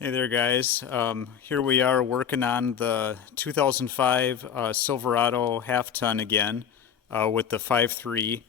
Hey there, guys. Here we are working on the 2005 Silverado half ton again with the 5.3.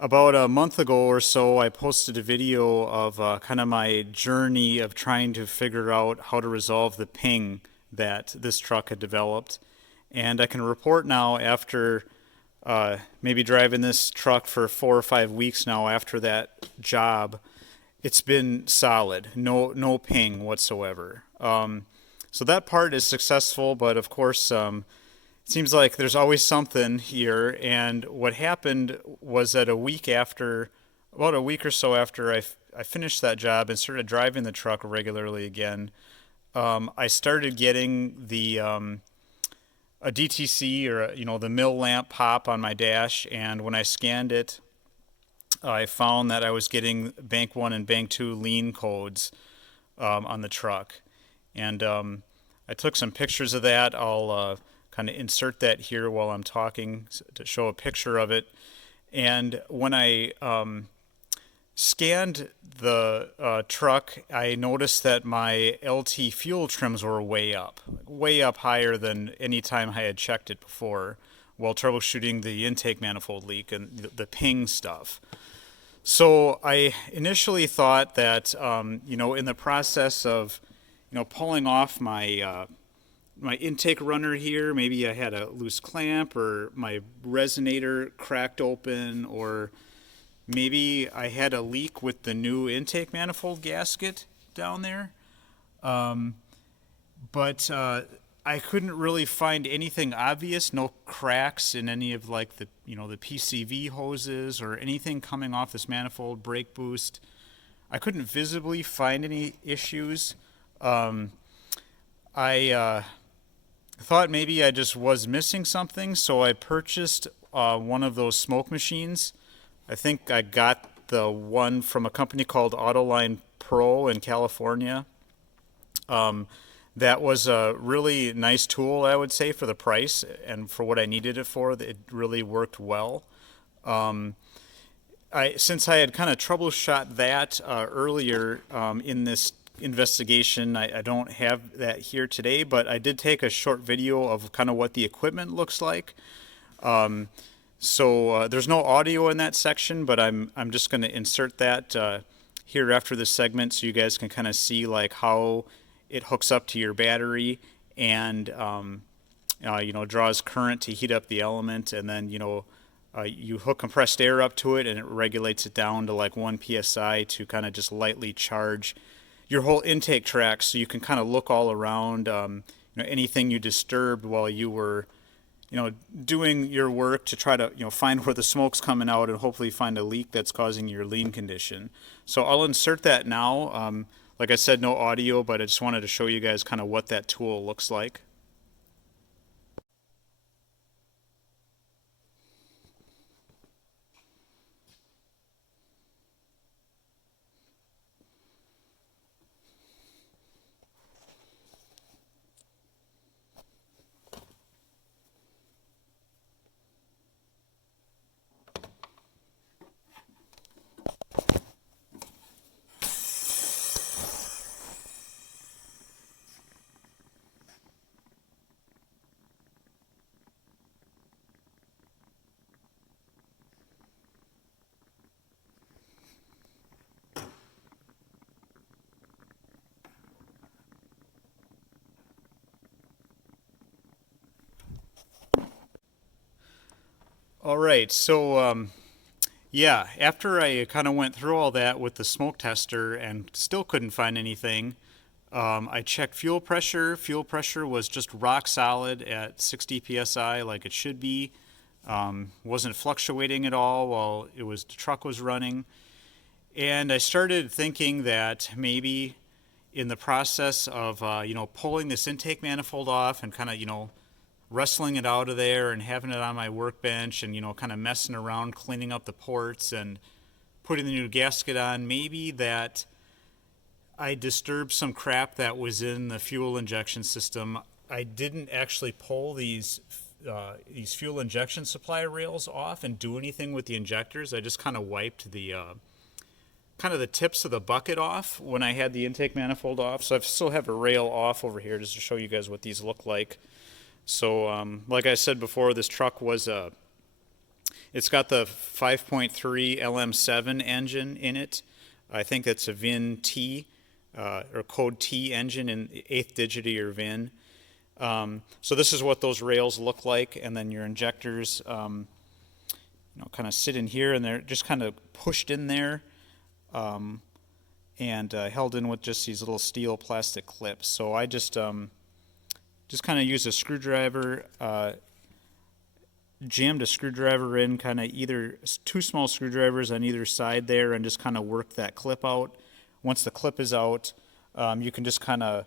About a month ago or so, I posted a video of kind of my journey of trying to figure out how to resolve the ping that this truck had developed. And I can report now after maybe driving this truck for 4 or 5 weeks now after that job, it's been solid, no ping whatsoever. So that part is successful, but of course, it seems like there's always something here. And what happened was that about a week or so after I finished that job and started driving the truck regularly again, I started getting a DTC or the mill lamp pop on my dash, and when I scanned it, I found that I was getting Bank 1 and Bank 2 lean codes on the truck. And I took some pictures of that. I'll kind of insert that here while I'm talking to show a picture of it. And when I scanned the truck, I noticed that my LT fuel trims were way up higher than any time I had checked it before while troubleshooting the intake manifold leak and the ping stuff. So I initially thought that, in the process of, pulling off my intake runner here, maybe I had a loose clamp or my resonator cracked open, or maybe I had a leak with the new intake manifold gasket down there. But I couldn't really find anything obvious, no cracks in any of like the PCV hoses or anything coming off this manifold brake boost. I couldn't visibly find any issues. I thought maybe I just was missing something, so I purchased one of those smoke machines. I think I got the one from a company called Autoline Pro in California. That was a really nice tool, I would say, for the price and for what I needed it for. It really worked well. Since I had kind of troubleshot that earlier in this investigation, I don't have that here today, but I did take a short video of kind of what the equipment looks like. So there's no audio in that section, but I'm just going to insert that here after this segment so you guys can kind of see like how it hooks up to your battery and draws current to heat up the element, and then you hook compressed air up to it and it regulates it down to like 1 psi to kind of just lightly charge your whole intake track, so you can kind of look all around anything you disturbed while you were doing your work to try to find where the smoke's coming out and hopefully find a leak that's causing your lean condition. So I'll insert that now. Like I said, no audio, but I just wanted to show you guys kind of what that tool looks like. All right, so yeah, after I kind of went through all that with the smoke tester and still couldn't find anything, I checked fuel pressure. Fuel pressure was just rock solid at 60 psi, like it should be. Wasn't fluctuating at all while the truck was running. And I started thinking that maybe in the process of pulling this intake manifold off and kind of wrestling it out of there and having it on my workbench and kind of messing around cleaning up the ports and putting the new gasket on, maybe that I disturbed some crap that was in the fuel injection system. I didn't actually pull these fuel injection supply rails off and do anything with the injectors. I just kind of wiped kind of the tips of the bucket off when I had the intake manifold off. So I still have a rail off over here just to show you guys what these look like. So like I said before, this truck was it's got the 5.3 LM7 engine in it. I think that's a VIN T or code T engine in the 8th digit of your VIN. So this is what those rails look like, and then your injectors kind of sit in here, and they're just kind of pushed in there and held in with just these little steel plastic clips. So I just kind of used a screwdriver, jammed a screwdriver in, kind of either 2 small screwdrivers on either side there, and just kind of work that clip out. Once the clip is out, you can just kind of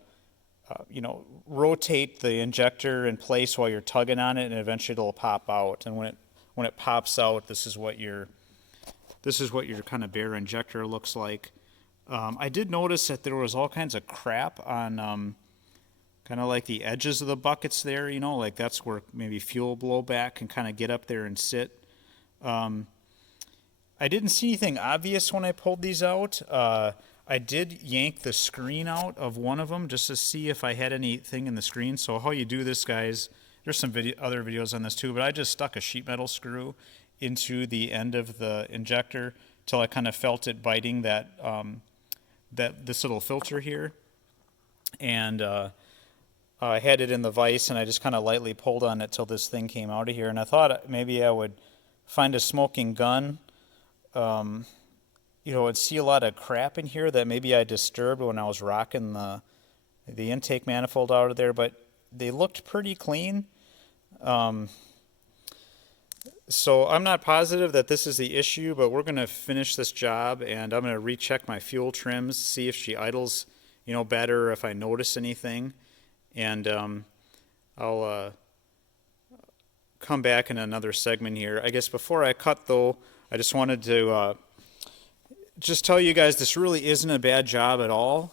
rotate the injector in place while you're tugging on it, and eventually it'll pop out. And when it pops out, this is what your kind of bare injector looks like. I did notice that there was all kinds of crap on kind of like the edges of the buckets there, like that's where maybe fuel blowback can kind of get up there and sit. I didn't see anything obvious when I pulled these out. I did yank the screen out of one of them just to see if I had anything in the screen. So how you do this, guys, there's some other videos on this too, but I just stuck a sheet metal screw into the end of the injector till I kind of felt it biting this little filter here. And I had it in the vise, and I just kind of lightly pulled on it till this thing came out of here. And I thought maybe I would find a smoking gun, and see a lot of crap in here that maybe I disturbed when I was rocking the intake manifold out of there, but they looked pretty clean. So I'm not positive that this is the issue, but we're going to finish this job, and I'm going to recheck my fuel trims, see if she idles, better, if I notice anything, and I'll come back in another segment here. I guess before I cut, though, I just wanted to just tell you guys this really isn't a bad job at all.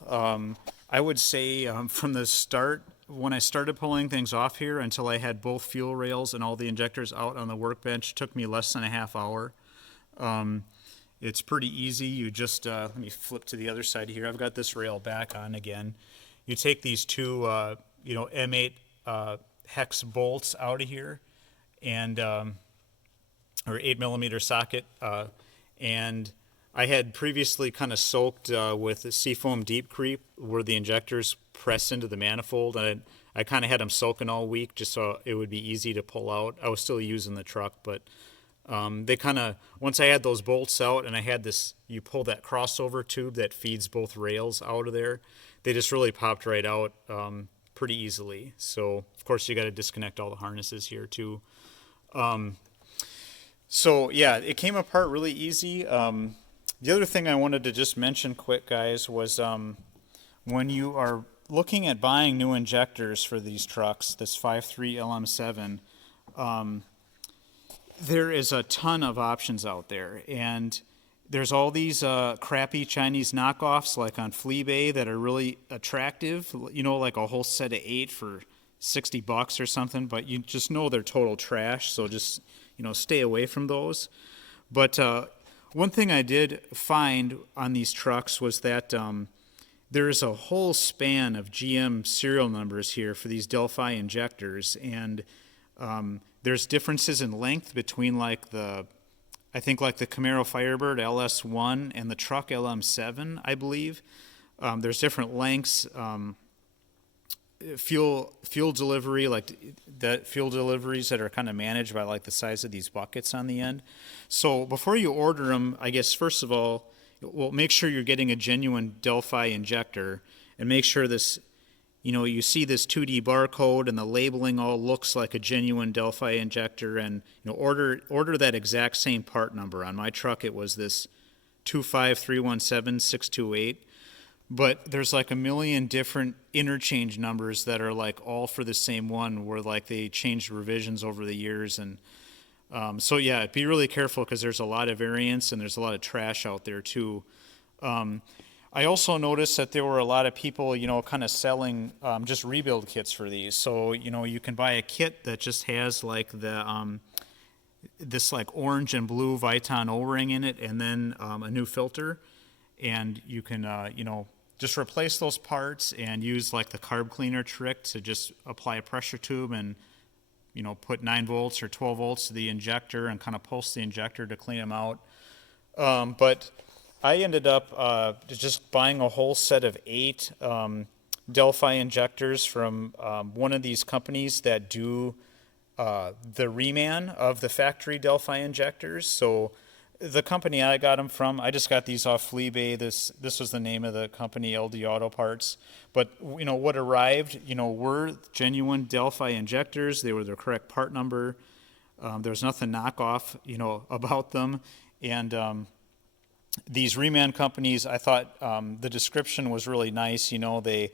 I would say from the start, when I started pulling things off here until I had both fuel rails and all the injectors out on the workbench, took me less than a half hour. It's pretty easy. You just, let me flip to the other side here. I've got this rail back on again. You take these two, M8 hex bolts out of here, and or 8mm socket, and I had previously kind of soaked with Seafoam Deep Creep where the injectors press into the manifold, and I kind of had them soaking all week just so it would be easy to pull out. I was still using the truck, but they kind of, once I had those bolts out and I had this, you pull that crossover tube that feeds both rails out of there, they just really popped right out pretty easily. So, of course, you got to disconnect all the harnesses here too. So, yeah, it came apart really easy. The other thing I wanted to just mention quick, guys, was when you are looking at buying new injectors for these trucks, this 5.3 LM7, there is a ton of options out there. And there's all these crappy Chinese knockoffs like on Fleabay that are really attractive, like a whole set of 8 for $60 or something, but you just know they're total trash, so just, stay away from those. But one thing I did find on these trucks was that there's a whole span of GM serial numbers here for these Delphi injectors, and there's differences in length between I think the Camaro Firebird LS1 and the truck LM7, I believe. There's different lengths. Fuel delivery, like that fuel deliveries that are kind of managed by like the size of these buckets on the end. So before you order them, I guess first of all, make sure you're getting a genuine Delphi injector, and make sure this, you see this 2D barcode and the labeling all looks like a genuine Delphi injector, and order that exact same part number. On my truck, it was this 25317-628. But there's like a million different interchange numbers that are like all for the same one, where like they changed revisions over the years. And so yeah, be really careful because there's a lot of variants and there's a lot of trash out there too. I also noticed that there were a lot of people, kind of selling just rebuild kits for these. So, you can buy a kit that just has like the this like orange and blue Viton O-ring in it, and then a new filter. and you can just replace those parts and use like the carb cleaner trick to just apply a pressure tube and put 9 volts or 12 volts to the injector and kind of pulse the injector to clean them out. But I ended up just buying a whole set of 8 Delphi injectors from one of these companies that do the reman of the factory Delphi injectors. So the company I got them from, I just got these off Fleabay. This was the name of the company, LD Auto Parts. But what arrived, were genuine Delphi injectors. They were the correct part number. There was nothing knockoff, about them. And these reman companies, I thought the description was really nice. They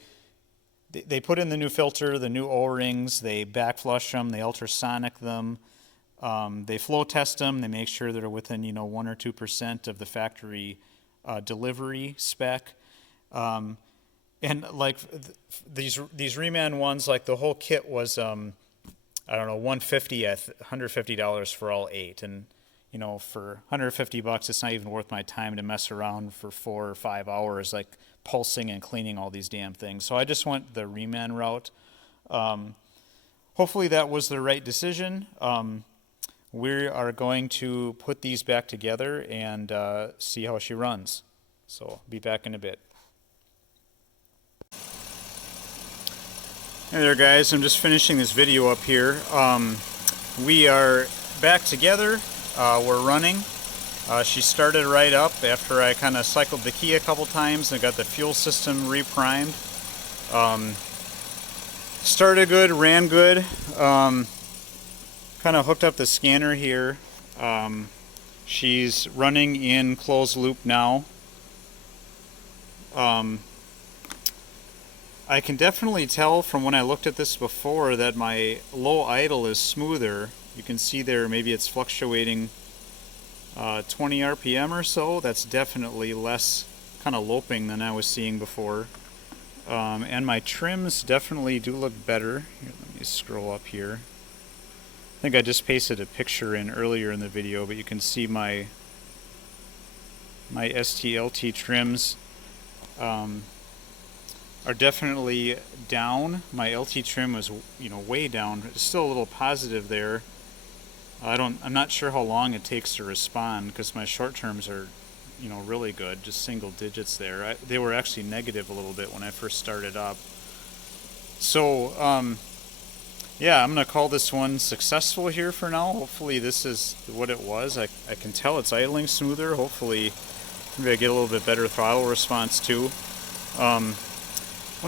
put in the new filter, the new O-rings, they backflush them, they ultrasonic them. They flow test them. They make sure they're within 1 or 2% of the factory delivery spec. And like these reman ones, like the whole kit was $150 for all 8. And for $150, it's not even worth my time to mess around for 4 or 5 hours, like pulsing and cleaning all these damn things. So I just went the reman route. Hopefully that was the right decision. We are going to put these back together and see how she runs. So be back in a bit. Hey there guys, I'm just finishing this video up here. We are back together. We're running. She started right up after I kind of cycled the key a couple times and got the fuel system reprimed. Started good, ran good. Kind of hooked up the scanner here. She's running in closed loop now. I can definitely tell from when I looked at this before that my low idle is smoother. You can see there maybe it's fluctuating 20 RPM or so. That's definitely less kind of loping than I was seeing before. And my trims definitely do look better. Here, let me scroll up here. I think I just pasted a picture in earlier in the video, but you can see my STLT trims are definitely down. My LT trim was way down. It's still a little positive there. I'm not sure how long it takes to respond because my short terms are really good, just single digits there. They were actually negative a little bit when I first started up. So yeah, I'm gonna call this one successful here for now. Hopefully this is what it was. I can tell it's idling smoother. Hopefully maybe I get a little bit better throttle response too. One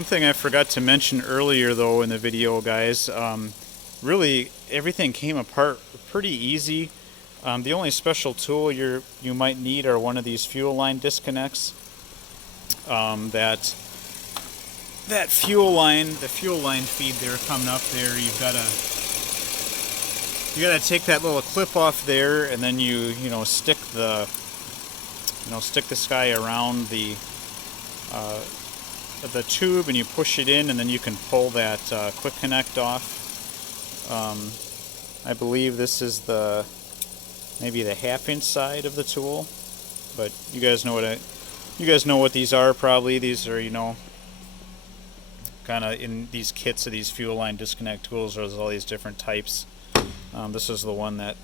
thing I forgot to mention earlier though in the video, guys, really everything came apart pretty easy. The only special tool you might need are one of these fuel line disconnects. That fuel line, the fuel line feed there coming up there, you gotta take that little clip off there, and then you stick this guy around the tube, and you push it in, and then you can pull that quick connect off. I believe this is maybe the 1/2 inch side of the tool, but you guys know what these are probably. These are kind of in these kits of these fuel line disconnect tools. There's all these different types. This is the one that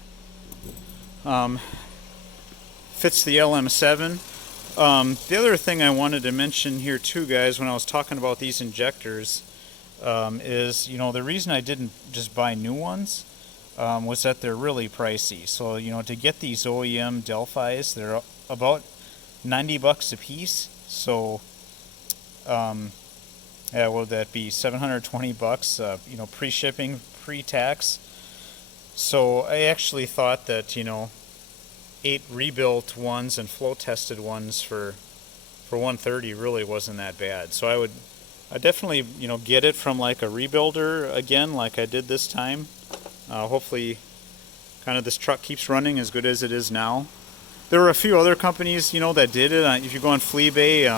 fits the LM7. The other thing I wanted to mention here too, guys, when I was talking about these injectors, is the reason I didn't just buy new ones was that they're really pricey. So to get these OEM Delphis, they're about $90 a piece. So yeah, what would that be? $720, pre-shipping, pre-tax. So I actually thought that 8 rebuilt ones and flow tested ones for $130 really wasn't that bad. So I definitely get it from like a rebuilder again, like I did this time. Hopefully, kind of this truck keeps running as good as it is now. There were a few other companies that did it. If you go on Fleabay,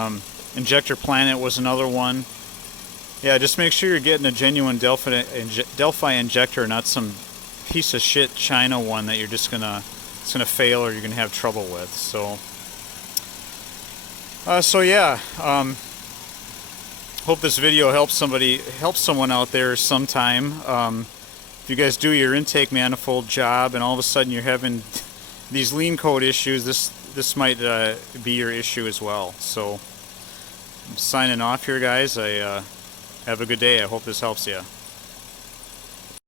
Injector Planet was another one. Yeah, just make sure you're getting a genuine Delphi injector, not some piece of shit China one that it's gonna fail or you're gonna have trouble with. So So yeah, hope this video helps someone out there sometime. If you guys do your intake manifold job and all of a sudden you're having these lean code issues, this might be your issue as well. So I'm signing off here, guys. Have a good day. I hope this helps you.